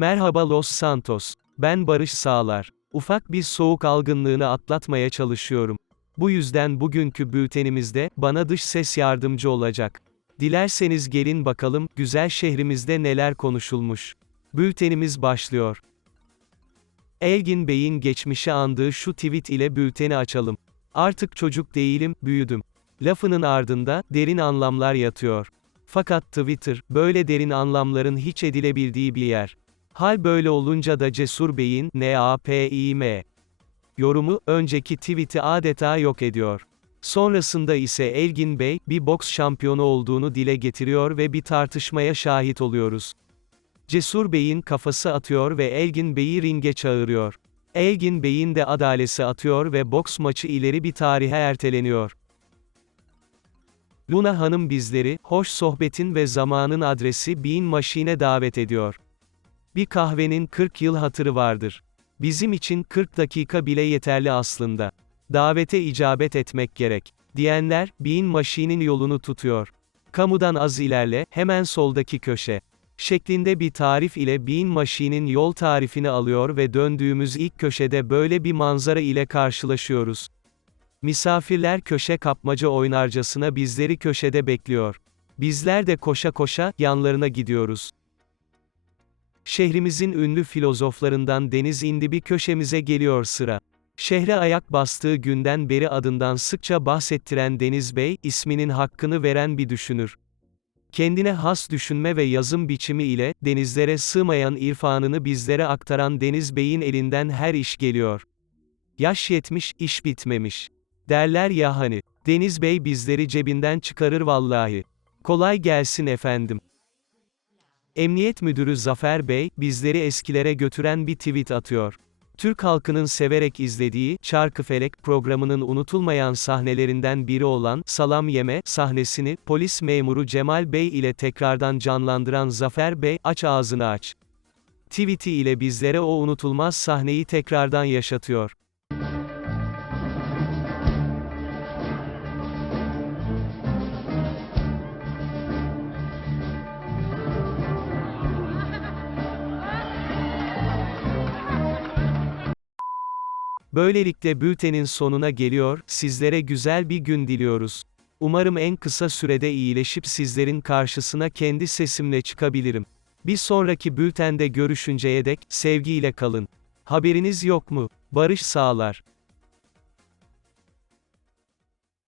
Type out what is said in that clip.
Merhaba Los Santos. Ben Barış Sağlar. Ufak bir soğuk algınlığını atlatmaya çalışıyorum. Bu yüzden bugünkü bültenimizde bana dış ses yardımcı olacak. Dilerseniz gelin bakalım güzel şehrimizde neler konuşulmuş. Bültenimiz başlıyor. Elgin Bey'in geçmişi andığı şu tweet ile bülteni açalım. Artık çocuk değilim, büyüdüm. Lafının ardında derin anlamlar yatıyor. Fakat Twitter, böyle derin anlamların hiç edilebildiği bir yer. Hal böyle olunca da Cesur Bey'in, N-A-P-I-M, yorumu, önceki tweet'i adeta yok ediyor. Sonrasında ise Elgin Bey, bir boks şampiyonu olduğunu dile getiriyor ve bir tartışmaya şahit oluyoruz. Cesur Bey'in kafası atıyor ve Elgin Bey'i ringe çağırıyor. Elgin Bey'in de adalesi atıyor ve boks maçı ileri bir tarihe erteleniyor. Luna Hanım bizleri, hoş sohbetin ve zamanın adresi Bean Machine'e davet ediyor. Bir kahvenin 40 yıl hatırı vardır. Bizim için 40 dakika bile yeterli aslında. Davete icabet etmek gerek. Diyenler, Bean Machine'in yolunu tutuyor. Kamudan az ilerle, hemen soldaki köşe. Şeklinde bir tarif ile Bean Machine'in yol tarifini alıyor ve döndüğümüz ilk köşede böyle bir manzara ile karşılaşıyoruz. Misafirler köşe kapmaca oynarcasına bizleri köşede bekliyor. Bizler de koşa koşa, yanlarına gidiyoruz. Şehrimizin ünlü filozoflarından Deniz İndibi köşemize geliyor sıra. Şehre ayak bastığı günden beri adından sıkça bahsettiren Deniz Bey, isminin hakkını veren bir düşünür. Kendine has düşünme ve yazım biçimi ile, denizlere sığmayan irfanını bizlere aktaran Deniz Bey'in elinden her iş geliyor. Yaş yetmiş, iş bitmemiş. Derler ya hani, Deniz Bey bizleri cebinden çıkarır vallahi. Kolay gelsin efendim. Emniyet Müdürü Zafer Bey, bizleri eskilere götüren bir tweet atıyor. Türk halkının severek izlediği, Çarkıfelek programının unutulmayan sahnelerinden biri olan, Salam Yeme, sahnesini, polis memuru Cemal Bey ile tekrardan canlandıran Zafer Bey, aç ağzını aç. Tweet'i ile bizlere o unutulmaz sahneyi tekrardan yaşatıyor. Böylelikle bültenin sonuna geliyor, sizlere güzel bir gün diliyoruz. Umarım en kısa sürede iyileşip sizlerin karşısına kendi sesimle çıkabilirim. Bir sonraki bültende görüşünceye dek, sevgiyle kalın. Haberiniz yok mu? Barış sağlar.